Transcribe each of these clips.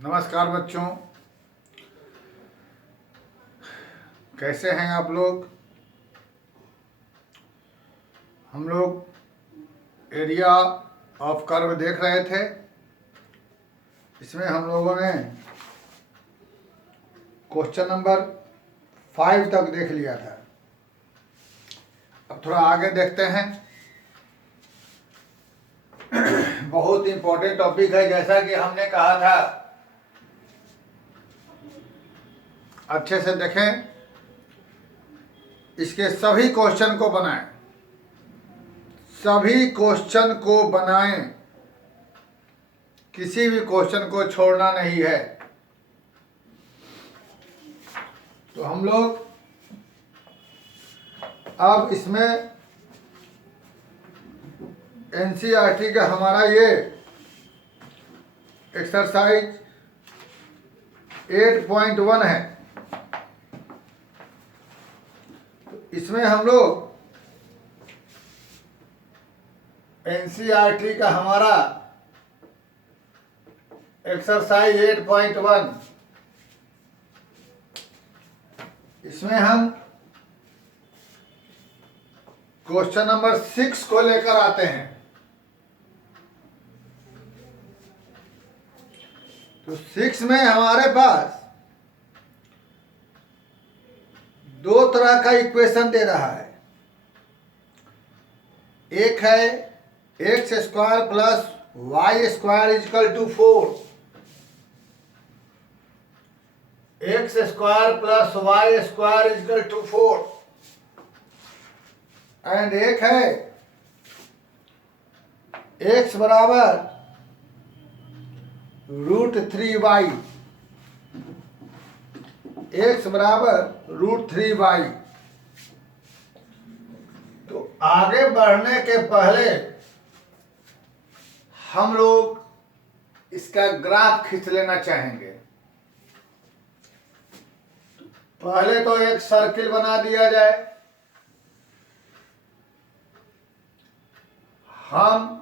नमस्कार बच्चों, कैसे हैं आप लोग। हम लोग एरिया ऑफ कर्व देख रहे थे। इसमें हम लोगों ने क्वेश्चन नंबर 5 तक देख लिया था। अब थोड़ा आगे देखते हैं। बहुत इम्पोर्टेंट टॉपिक है, जैसा कि हमने कहा था। अच्छे से देखें, इसके सभी क्वेश्चन को बनाएं, सभी क्वेश्चन को बनाएं, किसी भी क्वेश्चन को छोड़ना नहीं है। तो हम लोग अब इसमें एनसीईआरटी का हमारा ये एक्सरसाइज 8.1 है। इसमें हम लोग एनसीईआरटी का हमारा एक्सरसाइज 8.1, इसमें हम क्वेश्चन नंबर 6 को लेकर आते हैं। तो 6 में हमारे पास दो तरह का इक्वेशन दे रहा है। एक है x square plus y square equal to 4, x square plus y square equal to 4, and एक है एक्स बराबर √3y, एक्स बराबर √3y। तो आगे बढ़ने के पहले हम लोग इसका ग्राफ खींच लेना चाहेंगे। पहले तो एक सर्किल बना दिया जाए। हम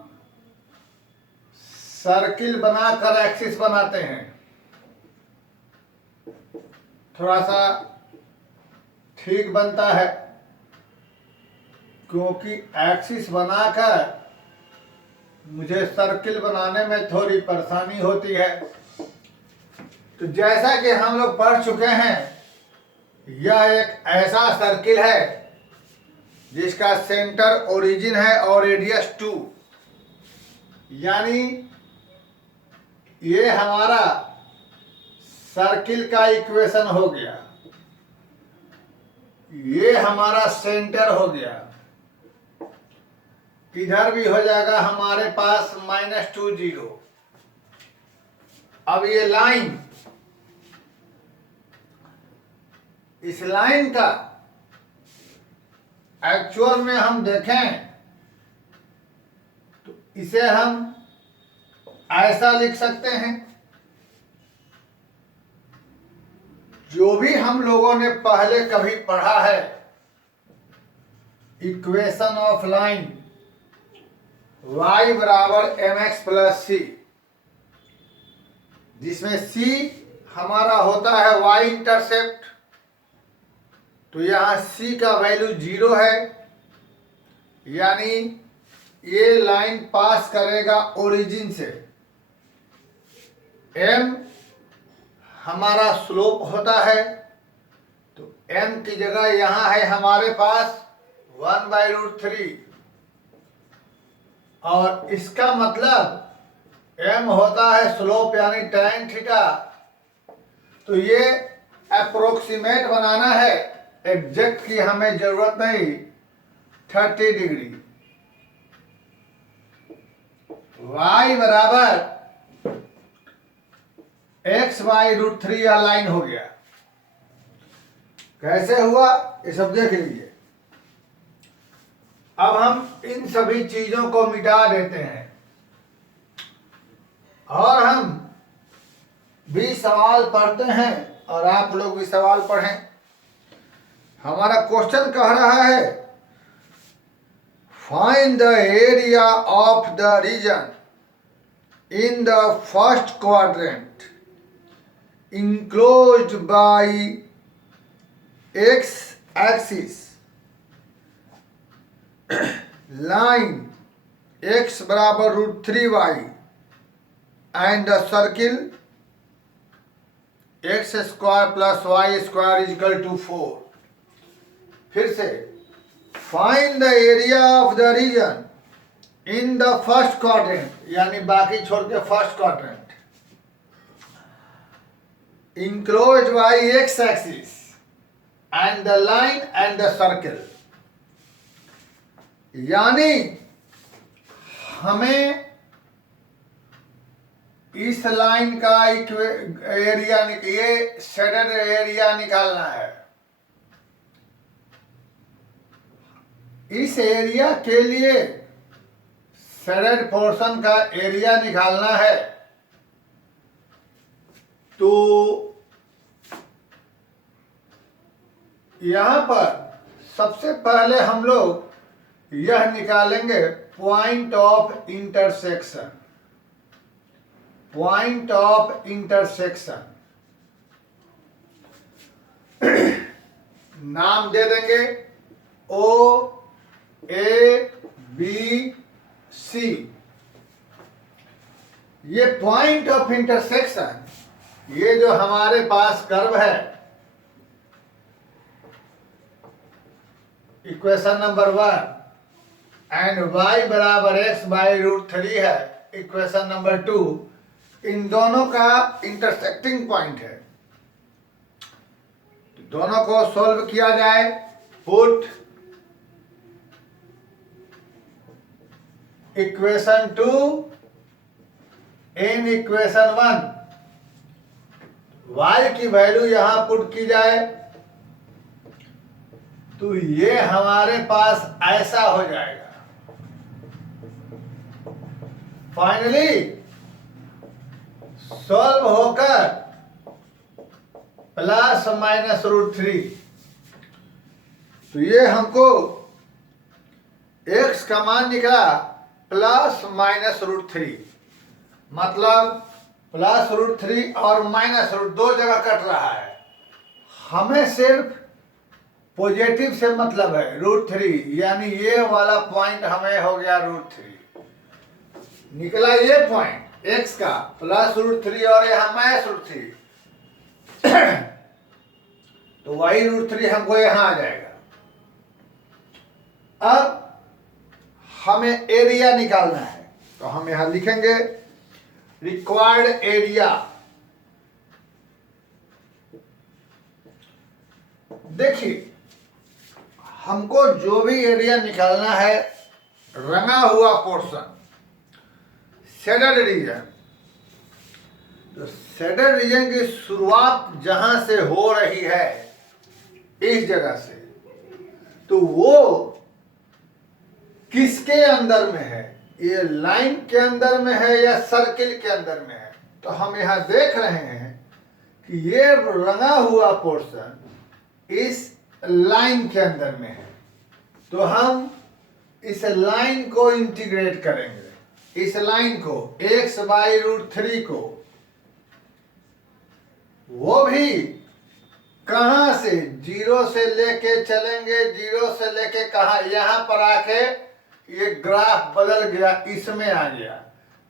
सर्किल बनाकर एक्सिस बनाते हैं। थोड़ा सा ठीक बनता है, क्योंकि एक्सिस बनाकर मुझे सर्किल बनाने में थोड़ी परेशानी होती है। तो जैसा कि हम लोग पढ़ चुके हैं, यह एक ऐसा सर्किल है जिसका सेंटर ओरिजिन है और रेडियस 2, यानी ये हमारा सर्किल का इक्वेशन हो गया। ये हमारा सेंटर हो गया। इधर भी हो जाएगा हमारे पास -2 0। अब ये लाइन, इस लाइन का एक्चुअल में हम देखें तो इसे हम ऐसा लिख सकते हैं। जो भी हम लोगों ने पहले कभी पढ़ा है, इक्वेशन ऑफ लाइन y बराबर mx प्लस c, जिसमें c हमारा होता है y इंटरसेप्ट। तो यहां c का वैल्यू 0 है, यानी ये लाइन पास करेगा ओरिजिन से। m हमारा स्लोप होता है, तो m की जगह यहां है हमारे पास 1/√3, और इसका मतलब m होता है स्लोप यानी tan थीटा। तो ये अप्रोक्सीमेट बनाना है, एग्जैक्ट की हमें जरूरत नहीं। 30 डिग्री y बराबर x/√3 या लाइन हो गया। कैसे हुआ ये सब देख लीजिए। अब हम इन सभी चीजों को मिटा देते हैं और हम भी सवाल पढ़ते हैं, और आप लोग भी सवाल पढ़ें। हमारा क्वेश्चन कह रहा है, find the area of the region in the first quadrant enclosed by x axis line x बराबर √3y and the circle x square plus y square is equal to 4. फिर से find the area of the region in the first quadrant, यानी बाकी छोड़ के first quadrant, enclosed by x axis and the line and the circle. यानी हमें इस line का एरिया, ये शेडेड एरिया निकालना है। इस एरिया के लिए शेडेड पोर्शन का एरिया निकालना है। तो यहां पर सबसे पहले हम लोग यह निकालेंगे point of intersection. Point of intersection नाम दे देंगे ओ ए बी सी। ये पॉइंट ऑफ इंटरसेक्शन, ये जो हमारे पास कर्व है, इक्वेशन नंबर 1, एंड y बराबर x बाई √3 है, इक्वेशन नंबर 2, इन दोनों का इंटरसेक्टिंग पॉइंट है। दोनों को सॉल्व किया जाए। Put equation 2 in equation 1, y की वैल्यू यहां पुट की जाए तो ये हमारे पास ऐसा हो जाएगा। फाइनली सॉल्व होकर प्लस माइनस √3, तो ये हमको x का मान निकला प्लस माइनस √3, मतलब प्लस √3 और माइनस दो जगह कट रहा है। हमें सिर्फ पॉजिटिव से मतलब है √3, यानी ये वाला पॉइंट हमें हो गया √3 निकला। ये पॉइंट x का प्लस √3 और यहां माइनस √3, तो वही √3 हमको यहां आ जाएगा। अब हमें एरिया निकालना है, तो हम यहां लिखेंगे रिक्वायर्ड एरिया। देखिए, हमको जो भी एरिया निकालना है, रंगा हुआ पोर्शन, शेडेड रीजन, तो शेडेड रीजन की शुरुआत जहां से हो रही है, इस जगह से, तो वो किसके अंदर में है? ये लाइन के अंदर में है या सर्किल के अंदर में है? तो हम यहां देख रहे हैं कि ये रंगा हुआ पोर्शन इस लाइन के अंदर में है, तो हम इस लाइन को इंटीग्रेट करेंगे। इस लाइन को x बाई √3 को, वो भी कहां से, 0 से लेके चलेंगे, 0 से लेके कहा, यहां पर आके ये ग्राफ बदल गया, इसमें आ गया,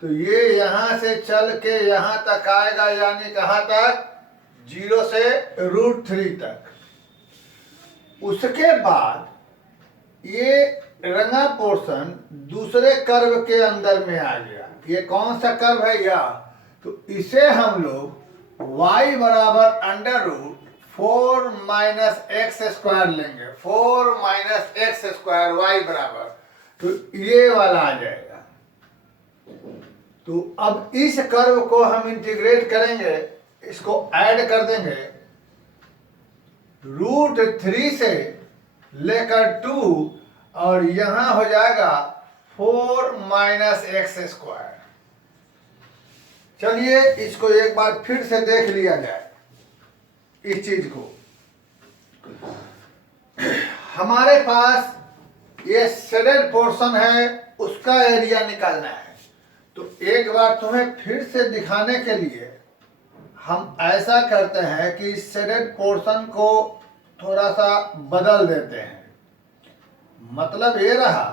तो ये यहां से चल के यहां तक आएगा, यानी कहां तक, 0 से √3 तक। उसके बाद ये रंगा पोर्शन दूसरे कर्व के अंदर में आ गया। ये कौन सा कर्व है यह? तो इसे हम लोग y बराबर √4 माइनस एक्स स्क्वायर लेंगे, 4 माइनस एक्स स्क्वायर y बराबर, तो ये वाला आ जाएगा। तो अब इस कर्व को हम इंटीग्रेट करेंगे, इसको ऐड कर देंगे, √3 से लेकर 2, और यहां हो जाएगा 4 माइनस एक्स स्क्वायर। चलिए इसको एक बार फिर से देख लिया जाए। इस चीज को हमारे पास ये शेडेड पोर्शन है, उसका एरिया निकालना है। तो एक बार तुम्हें फिर से दिखाने के लिए हम ऐसा करते हैं कि शेडेड पोर्शन को थोड़ा सा बदल देते हैं। मतलब ये रहा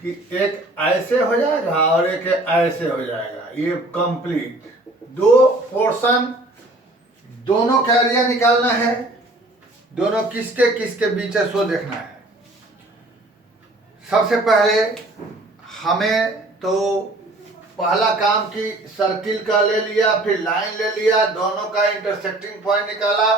कि एक ऐसे हो जाएगा और एक ऐसे हो जाएगा, ये कंप्लीट। दो पोर्शन, दोनों का एरिया निकालना है, दोनों किसके किसके बीच है सो देखना है। सबसे पहले हमें तो पहला काम की सर्किल का ले लिया, फिर लाइन ले लिया, दोनों का इंटरसेक्टिंग पॉइंट निकाला।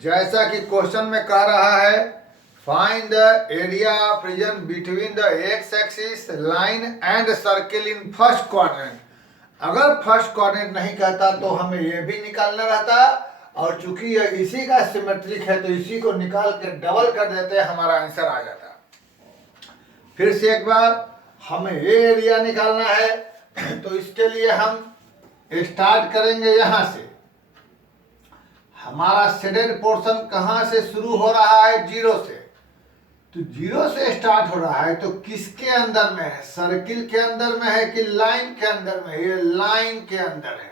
जैसा कि क्वेश्चन में कह रहा है, find the area of region between the x axis line and circle in first quadrant. अगर फर्स्ट क्वाड्रेंट नहीं कहता तो हमें ये भी निकालना रहता, और चूंकि ये इसी का सिमेट्रिक है तो इसी को निकाल के डबल कर देते, हमारा आंसर आ जाता। फिर से एक बार हमें ये एरिया निकालना है, तो इसके लिए हम स्टार्ट करेंगे यहाँ से। हमारा शेडेड पोर्शन कहाँ से शुरू हो रहा है? जीरो से। तो जीरो से स्टार्ट हो रहा है, तो किसके अंदर में है? सर्किल के अंदर में है कि लाइन के अंदर में है? ये लाइन के अंदर है।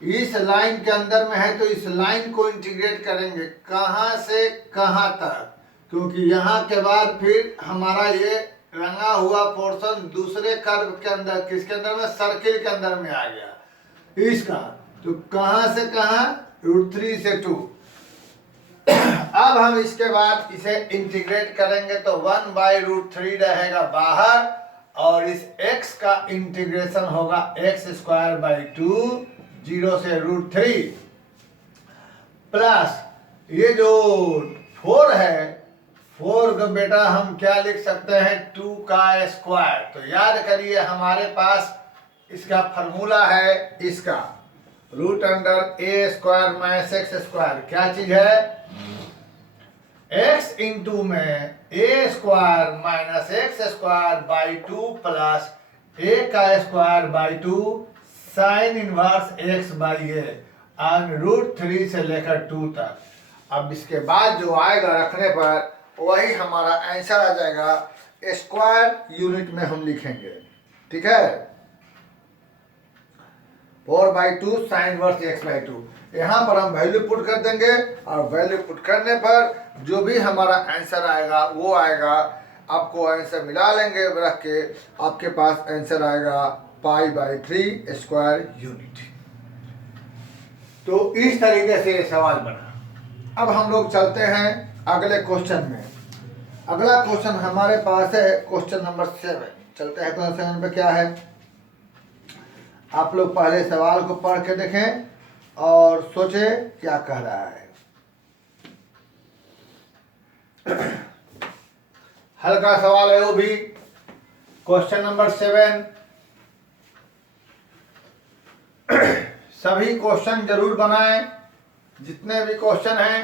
इस लाइन के अंदर में है, तो इस लाइन को इंटीग्रेट करेंगे कहाँ से कहाँ तक, क्योंकि यहाँ के बाद फिर हमारा ये रंगा हुआ पोर्शन दूसरे कर्व के अंदर, किसके अंदर में? सर्किल के अंदर में आ गया इसका। तो कहाँ से कहाँ? √3 से 2। अब हम इसके बाद इसे इंटीग्रेट करेंगे तो 1/√3 रहेगा बाहर, और इस x का इंटीग्रेशन होगा x² 0 से √3 प्लस ये जो 4 है, 4 को बेटा हम क्या लिख सकते हैं? 2 का स्क्वायर। तो याद करिए हमारे पास इसका फॉर्मूला है, इसका √a² - x²। क्या चीज है? x इंटू में a² - x² 2 plus a² 2 sine inverse x/a और √3 से लेकर 2 तक। अब इसके बाद जो आएगा रखने पर वही हमारा आंसर आ जाएगा। स्क्वायर यूनिट में हम लिखेंगे, ठीक है? 4/2 साइन इनवर्स x/2। यहाँ पर हम वैल्यू पुट कर देंगे, और वैल्यू पुट करने पर जो भी हमारा आंसर आएगा वो आएगा। आपको आंसर मिला लेंगे रख के, आपके पास आंसर आएगा π/3 स्क्वायर यूनिट। तो इस तरीके से सवाल बना। अब हम लोग चलते हैं अगले क्वेश्चन में। अगला क्वेश्चन हमारे पास है क्वेश्चन नंबर 7। चलते हैं क्वेश्चन 7 पे क्या है। आप लोग पहले सवाल को पढ़ के देखें और सोचें क्या कह रहा है। हल्का सवाल है वो भी। Question number 7। सभी क्वेश्चन जरूर बनाएं, जितने भी क्वेश्चन हैं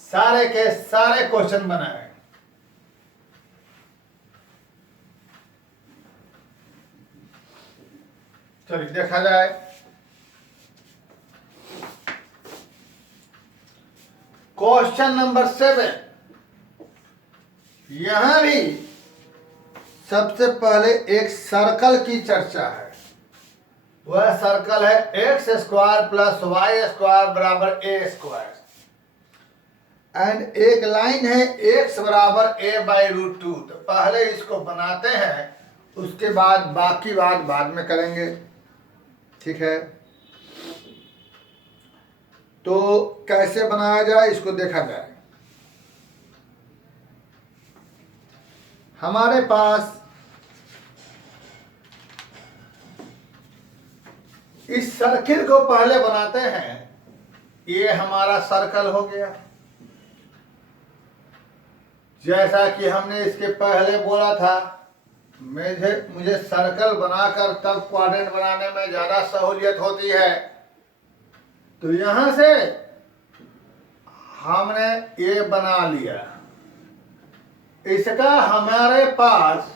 सारे के सारे क्वेश्चन बनाएं। चलिए देखा जाए। Question number 7। यहां भी सबसे पहले एक सर्कल की चर्चा है। वह सर्कल है x² + y² = a²। एंड एक लाइन है x a/√2। तो पहले इसको बनाते हैं, उसके बाद बाकी बात बाद में करेंगे, ठीक है? तो कैसे बनाया जाए इसको देखा जाए। हमारे पास इस सर्किल को पहले बनाते हैं। ये हमारा सर्कल हो गया। जैसा कि हमने इसके पहले बोला था, मुझे सर्कल बनाकर तब क्वाड्रेंट बनाने में ज़्यादा सहूलियत होती है। तो यहाँ से हमने ये बना लिया। इसका हमारे पास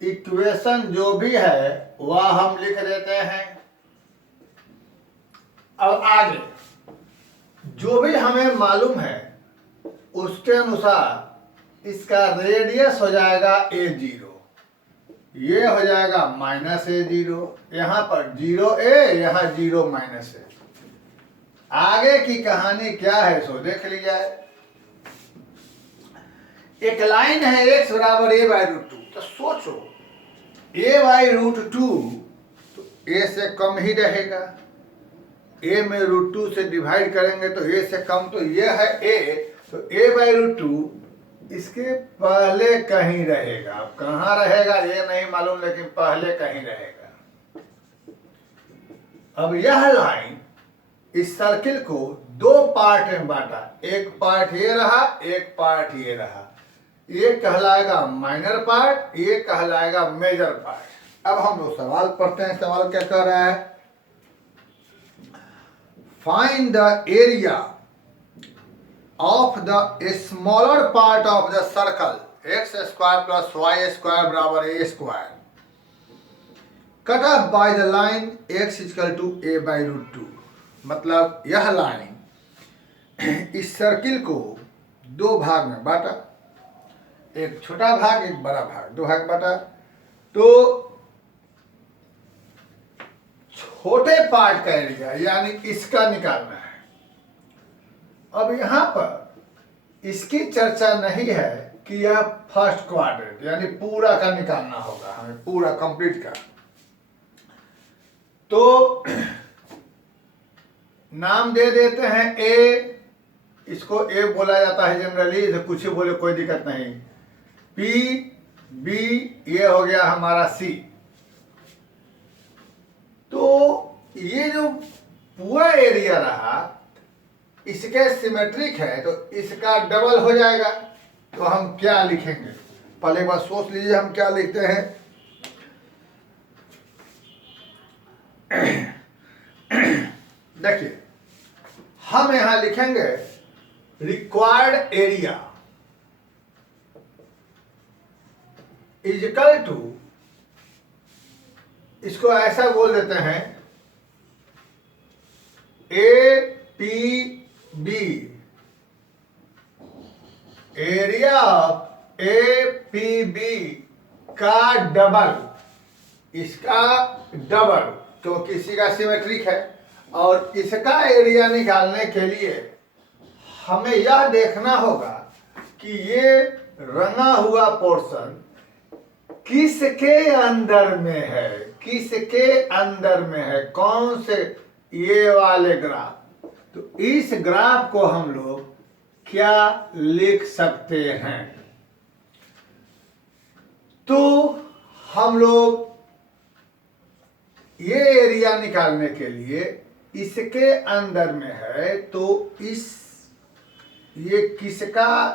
इक्वेशन जो भी है वह हम लिख देते हैं। अब आगे जो भी हमें मालूम है उसके अनुसार इसका रेडियस हो जाएगा a0। ये हो जाएगा माइनस ए जीरो, यहाँ पर जीरो ए, यहाँ जीरो माइनस ए। आगे की कहानी क्या है सो देख लिया है। एक लाइन है x बराबर a बाई रूट टू, तो सोचो a बाई रूट टू तो a से कम ही रहेगा, a में रूट टू से डिवाइड करेंगे तो a से कम, तो ये है a, तो a बाई रूट टू इसके पहले कहीं रहेगा। अब कहाँ रहेगा ये नहीं मालूम, लेकिन पहले कहीं रहेगा। अब यह लाइन इस सर्किल को दो पार्ट में बांटा, एक पार्ट ये रहा, एक पार्ट ये रहा। ये कहलाएगा माइनर पार्ट, ये कहलाएगा मेजर पार्ट। अब हम लोग सवाल पढ़ते हैं। सवाल क्या कह रहा है? Find the area of the smaller part of the circle x square plus y square बराबर a square cut off by the line x equal to a by root two. मतलब यह लाइन इस सर्किल को दो भाग में बांटा, एक छोटा भाग एक बड़ा भाग, दो भाग बांटा। तो छोटे पार्ट का एरिया यानी इसका निकालना है। अब यहां पर इसकी चर्चा नहीं है कि यह फर्स्ट क्वाड्रेंट यानी पूरा का निकालना होगा हमें, पूरा कंप्लीट का। तो नाम दे देते हैं ए, इसको ए बोला जाता है जनरली, तो कुछ ही बोले कोई दिक्कत नहीं। पी बी ये हो गया हमारा सी। तो ये जो पूरा एरिया रहा इसके सिमेट्रिक है, तो इसका डबल हो जाएगा। तो हम क्या लिखेंगे पहले एक बार सोच लीजिए, हम क्या लिखते हैं। देखिए हम यहां लिखेंगे रिक्वायर्ड एरिया इक्वल टू, इसको ऐसा बोल देते हैं A P B, area of A P B का डबल, इसका डबल, तो किसी का सिमेट्रिक है। और इसका एरिया निकालने के लिए हमें यह देखना होगा कि ये रंगा हुआ पोर्शन किसके अंदर में है, किसके अंदर में है, कौन से, ये वाले ग्राफ। तो इस ग्राफ को हम लोग क्या लिख सकते हैं? तो हम लोग ये एरिया निकालने के लिए इसके अंदर में है, तो इस ये किसका,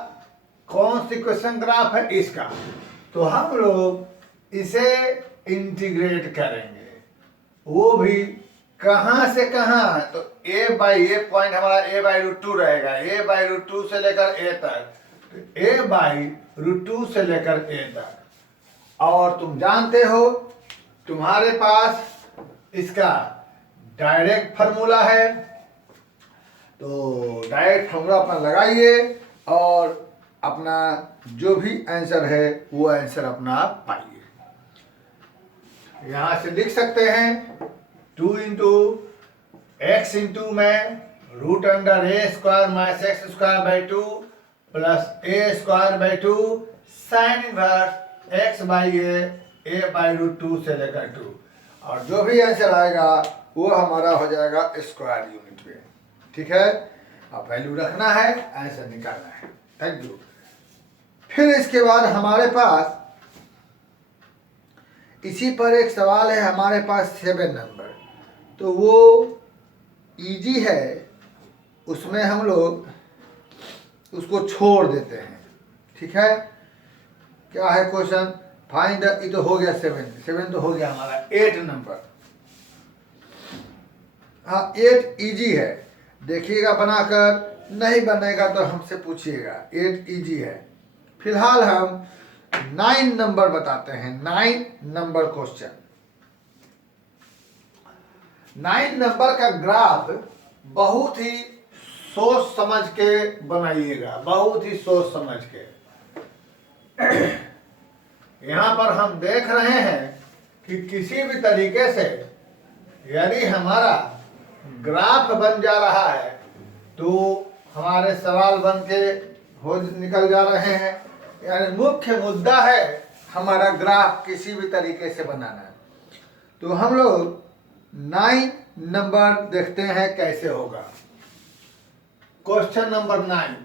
कौन सी क्वेश्चन ग्राफ है, इसका। तो हम लोग इसे इंटीग्रेट करेंगे, वो भी कहां से कहां, तो ए बाई, ये पॉइंट हमारा ए बाई रूट टू रहेगा, ए बाई रूट टू से लेकर ए तक, तो ए बाई रूट टू से लेकर ए तक। और तुम जानते हो तुम्हारे पास इसका डायरेक्ट फार्मूला है, तो डायरेक्ट फार्मूला अपना लगाइए और अपना जो भी आंसर है वो आंसर अपना आप पाइए। यहां से लिख सकते हैं 2 इंटू एक्स इंटू में root under a square minus x square by 2 plus a square by 2 sine inverse x by a by root 2 से लेकर 2। और जो भी आंसर आएगा वो हमारा हो जाएगा स्क्वायर यूनिट में। ठीक है, अब वैल्यू रखना है, आंसर निकालना है। Thank you. फिर इसके बाद हमारे पास इसी पर एक सवाल है, हमारे पास 7 नंबर, तो वो इजी है, उसमें हम लोग उसको छोड़ देते हैं। ठीक है, क्या है क्वेश्चन? फाइंड, ये तो हो गया 7 तो हो गया हमारा। 8 नंबर, हाँ 8 इजी है, देखिएगा बनाकर, नहीं बनेगा तो हमसे पूछिएगा। 8 इजी है। फिलहाल हम 9 नंबर बताते हैं। 9 नंबर क्वेश्चन, 9 नंबर का ग्राफ बहुत ही सोच समझ के बनाइएगा, बहुत ही सोच समझ के। यहाँ पर हम देख रहे हैं कि किसी भी तरीके से यदि हमारा ग्राफ बन जा रहा है तो हमारे सवाल बन के हो निकल जा रहे हैं। यानी मुख्य मुद्दा है हमारा ग्राफ किसी भी तरीके से बनाना है। तो हम लोग 9 नंबर देखते हैं कैसे होगा। Question number 9।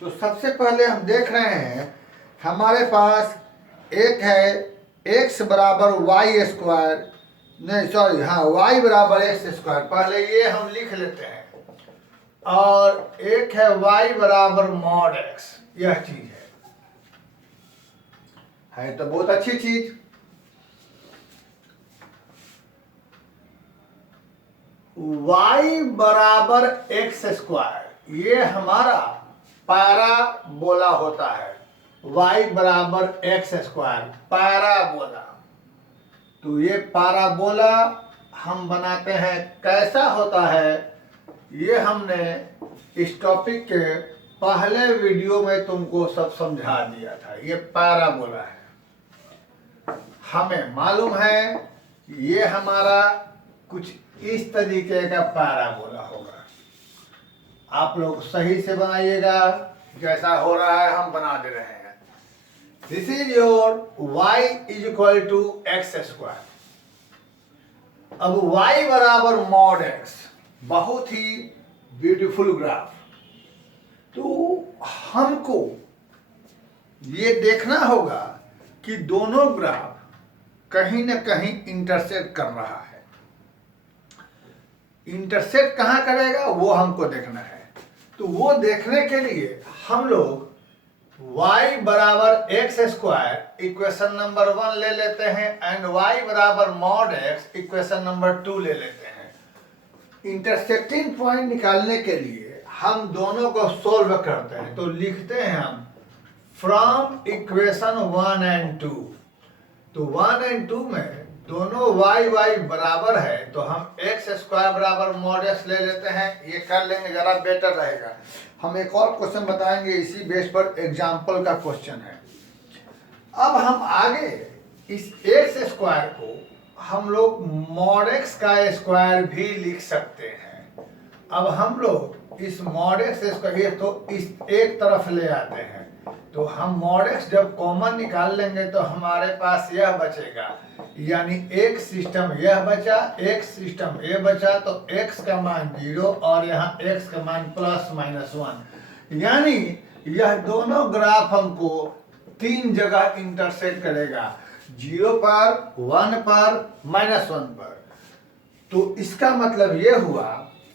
तो सबसे पहले हम देख रहे हैं हमारे पास एक है x बराबर वाई स्क्वायर, नहीं सॉरी, हाँ y बराबर एक्स स्क्वायर, पहले ये हम लिख लेते हैं। और एक है y बराबर मॉड x, यह चीज है तो बहुत अच्छी चीज। y बराबर एक्स स्क्वायर ये हमारा पैराबोला होता है। y बराबर एक्स स्क्वायर पैराबोला। तो ये पैराबोला हम बनाते हैं, कैसा होता है ये हमने इस टॉपिक के पहले वीडियो में तुमको सब समझा दिया था। ये पैराबोला है। हमें मालूम है ये हमारा कुछ इस तरीके का पैराबोला होगा। आप लोग सही से बनाइएगा, जैसा हो रहा है हम बना दे रहे हैं। This is your y is equal to x square। अब y बराबर मॉड x, बहुत ही ब्यूटीफुल ग्राफ। तो हमको ये देखना होगा कि दोनों ग्राफ कहीं न कहीं इंटरसेक्ट कर रहा है। इंटरसेक्ट कहाँ करेगा वो हमको देखना है। तो वो देखने के लिए हम लोग y बराबर एक्स स्क्वायर इक्वेशन नंबर 1 ले लेते हैं एंड y बराबर मॉड x इक्वेशन नंबर 2 ले लेते हैं। इंटरसेक्टिंग पॉइंट निकालने के लिए हम दोनों को सोल्व करते हैं। तो लिखते हैं हम फ्रॉम इक्वेशन 1 एंड 2। तो 1 एंड 2 में दोनों y बराबर है तो हम एक्स स्क्वायर बराबर मॉड x ले लेते हैं। ये कर लेंगे, जरा बेटर रहेगा। हम एक और क्वेश्चन बताएंगे इसी बेस पर, एग्जाम्पल का क्वेश्चन है। अब हम आगे इस एक्स स्क्वायर को हम लोग मॉड x का स्क्वायर भी लिख सकते हैं। अब हम लोग इस मॉड x स्क्वायर तो इस एक तरफ ले आते हैं। तो हम मॉड x जब कॉमन निकाल लेंगे तो हमारे पास यह बचेगा, यानी एक सिस्टम यह बचा, एक सिस्टम ये बचा। तो x का मान 0 और यहाँ x का मान +-1, यानी यह दोनों ग्राफ हमको 3 जगह इंटरसेक्ट करेगा, 0 पर, 1 पर, -1 पर। तो इसका मतलब ये हुआ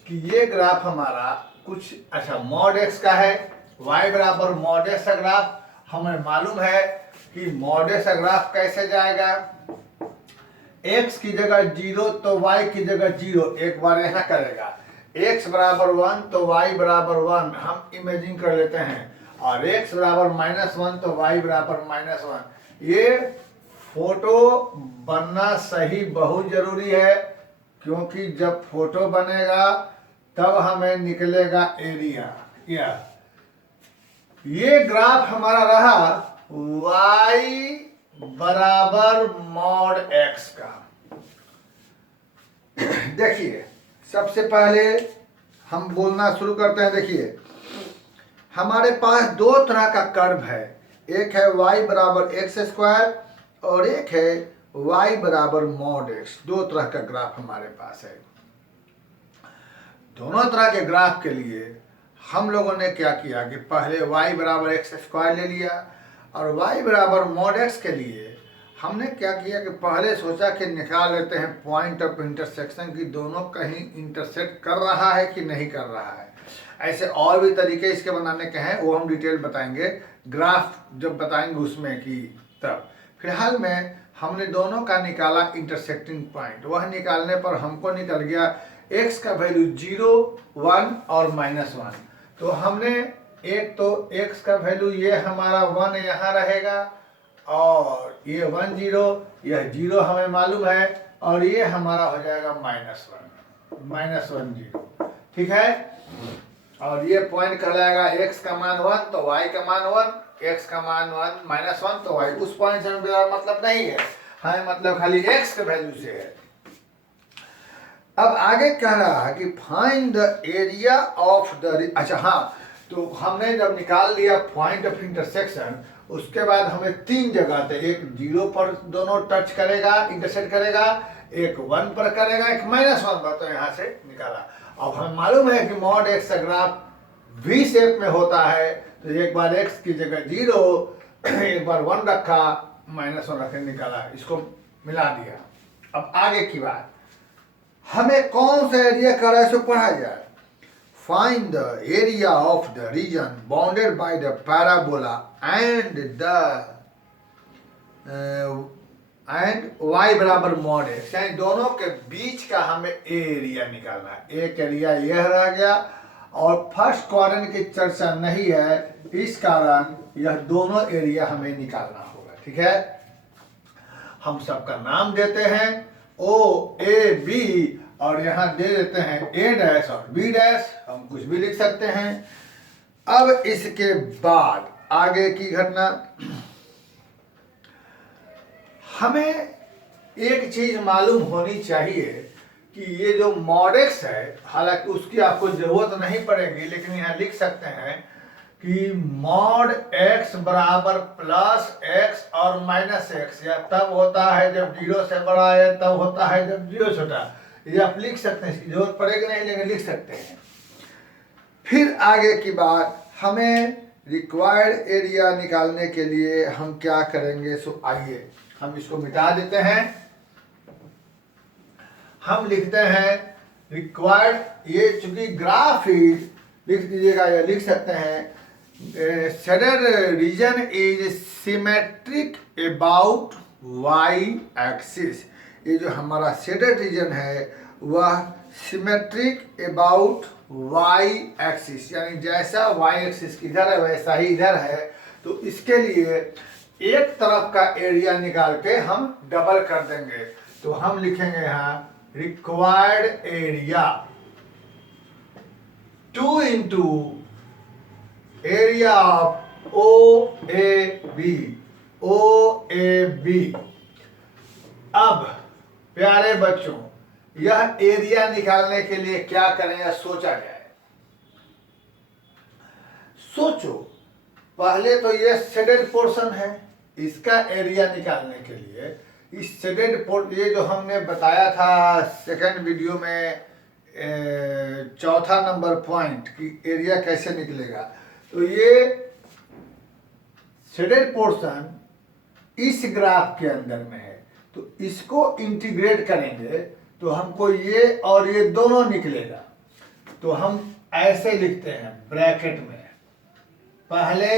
कि ये ग्राफ हमारा कुछ अच्छा मॉड x का है। y बराबर मॉड x का ग्राफ हमें मालूम है कि मॉड x का ग्राफ कैसे जाएगा। x की जगह 0 तो y की जगह 0 एक बार यहाँ करेगा। x बराबर 1 तो y बराबर 1 हम इमेजिन कर लेते हैं, और x बराबर -1 तो y बराबर -1। ये फोटो बनना सही बहुत जरूरी है, क्योंकि जब फोटो बनेगा तब हमें निकलेगा एरिया। ये ग्राफ हमारा रहा y बराबर मॉड x का। देखिए सबसे पहले हम बोलना शुरू करते हैं। देखिए हमारे पास दो तरह का कर्व है, एक है y बराबर एक्स स्क्वायर और एक है y बराबर मॉड x। दो तरह का ग्राफ हमारे पास है। दोनों तरह के ग्राफ के लिए हम लोगों ने क्या किया कि पहले y बराबर एक्स स्क्वायर ले लिया, और y बराबर मॉड x के लिए हमने क्या किया कि पहले सोचा कि निकाल लेते हैं पॉइंट ऑफ इंटरसेक्शन की दोनों कहीं इंटरसेक्ट कर रहा है कि नहीं कर रहा है। ऐसे और भी तरीके इसके बनाने के हैं, वो हम डिटेल बताएंगे ग्राफ जब बताएंगे उसमें कि तब। फिलहाल में हमने दोनों का निकाला इंटरसेक्टिंग पॉइंट। वह निकालने पर हमको निकल गया x का वैल्यू 0, 1 और -1। तो हमने एक तो x का वैल्यू ये हमारा 1 यहाँ रहेगा, और ये 1 0, यह 0 हमें मालूम है, और ये हमारा हो जाएगा -1 0। ठीक है। और ये पॉइंट कहलाएगा x का मान 1 तो y का मान 1 x का मान 1 -1 तो y उस पॉइंट से मेरा मतलब नहीं है, हमें मतलब खाली x के वैल्यू से है। अब आगे कह रहा है कि find the area of the, अच्छा हाँ, तो हमने जब निकाल लिया पॉइंट ऑफ इंटरसेक्शन, उसके बाद हमें 3 जगह थे, एक 0 पर दोनों टच करेगा, इंटरसेक्ट करेगा, एक 1 पर करेगा, एक -1 पर, तो यहाँ से निकाला। अब हमें मालूम है कि मॉड x का ग्राफ V शेप में होता है, तो एक बार x की जगह 0, एक बार 1 रखा, -1 रख निकाला, इसको मिला दिया। अब आगे की बात, हमें कौन सा एरिया कर रहा है, सो पढ़ा जाए। Find the area of the reason bounded by the parabola and the end y बराबर मॉड x, यानी दोनों के बीच का हमें एरिया निकालना है। एक एरिया यह रह गया, और फर्स्ट क्वाड्रेंट की चर्चा नहीं है, इस कारण यह दोनों एरिया हमें निकालना होगा। ठीक है, हम सबका नाम देते हैं O A B, और यहाँ दे देते हैं A' और B', हम कुछ भी लिख सकते हैं। अब इसके बाद आगे की घटना, हमें एक चीज मालूम होनी चाहिए कि ये जो मॉड x है, हालांकि उसकी आपको जरूरत नहीं पड़ेगी, लेकिन यहाँ लिख सकते हैं कि मॉड x बराबर +x और -x, या तब होता है जब 0 से बड़ा है, तब होता है जब 0 से छोटा। ये आप लिख सकते हैं, इसकी जरूरत पड़ेगी नहीं, लेकिन लिख सकते हैं। फिर आगे की बात, हमें रिक्वायर्ड एरिया निकालने के लिए हम क्या करेंगे, सो आइए हम इसको मिटा देते हैं। हम लिखते हैं रिक्वायर्ड, ये चूंकि ग्राफ इज, लिख दीजिएगा या लिख सकते हैं, shaded region is symmetric about y axis. ये जो हमारा शेडेड रीजन है वह सिमेट्रिक अबाउट y एक्सिस, यानी जैसा y एक्सिस इधर है वैसा ही इधर है। तो इसके लिए एक तरफ का एरिया निकाल के हम डबल कर देंगे, तो हम लिखेंगे यहाँ required area 2 into area of O A B. अब प्यारे बच्चों, यह एरिया निकालने के लिए क्या करें, या सोचा जाए। सोचो, पहले तो ये शेडेड पोर्शन है, इसका एरिया निकालने के लिए इस शेडेड पोर्शन, ये जो हमने बताया था सेकंड वीडियो में, चौथा नंबर पॉइंट कि एरिया कैसे निकलेगा, तो ये शेडेड पोर्शन इस ग्राफ के अंदर में है, तो इसको इंटीग्रेट करेंगे तो हमको ये और ये दोनों निकलेगा। तो हम ऐसे लिखते हैं ब्रैकेट में, पहले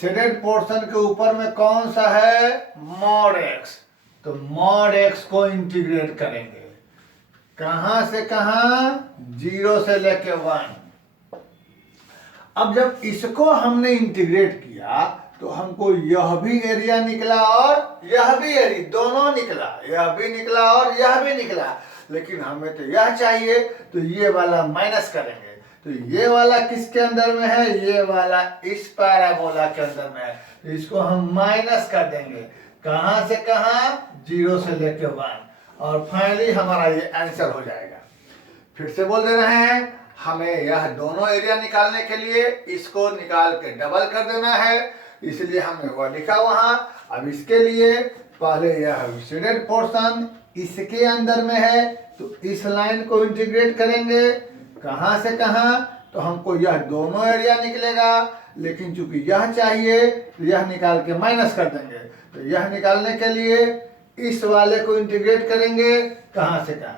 शेडेड पोर्शन के ऊपर में कौन सा है, मॉड x, तो मॉड x को इंटीग्रेट करेंगे, कहां से कहां, 0 से लेके 1। अब जब इसको हमने इंटीग्रेट किया तो हमको यह भी एरिया निकला और यह भी एरिया, दोनों निकला, यह भी निकला और यह भी निकला, लेकिन हमें तो यह चाहिए, तो ये वाला माइनस करेंगे। तो ये वाला किसके अंदर में है, ये वाला इस पैराबोला के अंदर में है, तो इसको हम माइनस कर देंगे, कहां से कहां, 0 से लेके 1, और फाइनली हमारा ये आंसर हो जाएगा। फिर से बोल दे रहे हैं, हमें यह दोनों एरिया निकालने के लिए इसको निकाल के डबल कर देना है, इसलिए हमने वह लिखा वहां। अब इसके लिए पहले यह शेडेड पोर्शन इसके अंदर में है, तो इस लाइन को इंटीग्रेट करेंगे, कहां से कहां, तो हमको यह दोनों एरिया निकलेगा, लेकिन चूंकि यह चाहिए तो यह निकाल के माइनस कर देंगे। तो यह निकालने के लिए इस वाले को इंटीग्रेट करेंगे, कहां से कहां।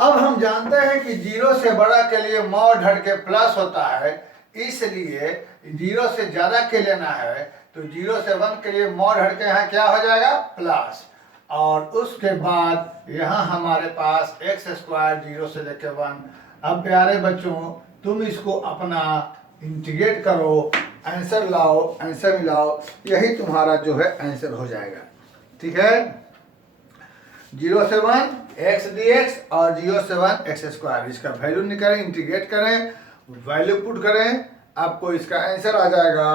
अब हम जानते हैं कि 0 से बड़ा के लिए मॉड हट के प्लस होता है, इसलिए 0 से ज्यादा के लेना है, तो 0 से 1 के लिए मॉड हट के यहाँ क्या हो जाएगा, प्लस, और उसके बाद यहाँ हमारे पास x² 0 से लेके 1। अब प्यारे बच्चों, तुम इसको अपना इंटीग्रेट करो, आंसर लाओ, आंसर मिलाओ, यही तुम्हारा जो है आंसर हो जाएगा। ठीक है, 0 से 1 x dx और 0 से 1 x², इसका वैल्यू निकालें, इंटीग्रेट करें, वैल्यू पुट करें, आपको इसका आंसर आ जाएगा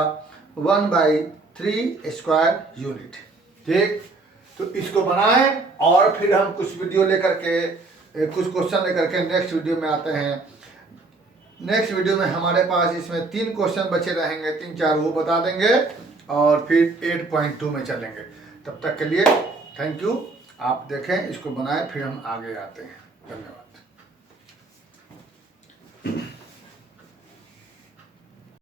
1/3 स्क्वायर यूनिट। ठीक, तो इसको बनाएं और फिर हम कुछ वीडियो लेकर के, कुछ क्वेश्चन लेकर के नेक्स्ट वीडियो में आते हैं। नेक्स्ट वीडियो में हमारे पास इसमें 3 क्वेश्चन बचे रहेंगे, 3-4 वो बता देंगे और फिर 8.2 में चलेंगे। तब तक के लिए थैंक यू। आप देखें, इसको बनाएं, फिर हम आगे आते हैं। धन्यवाद।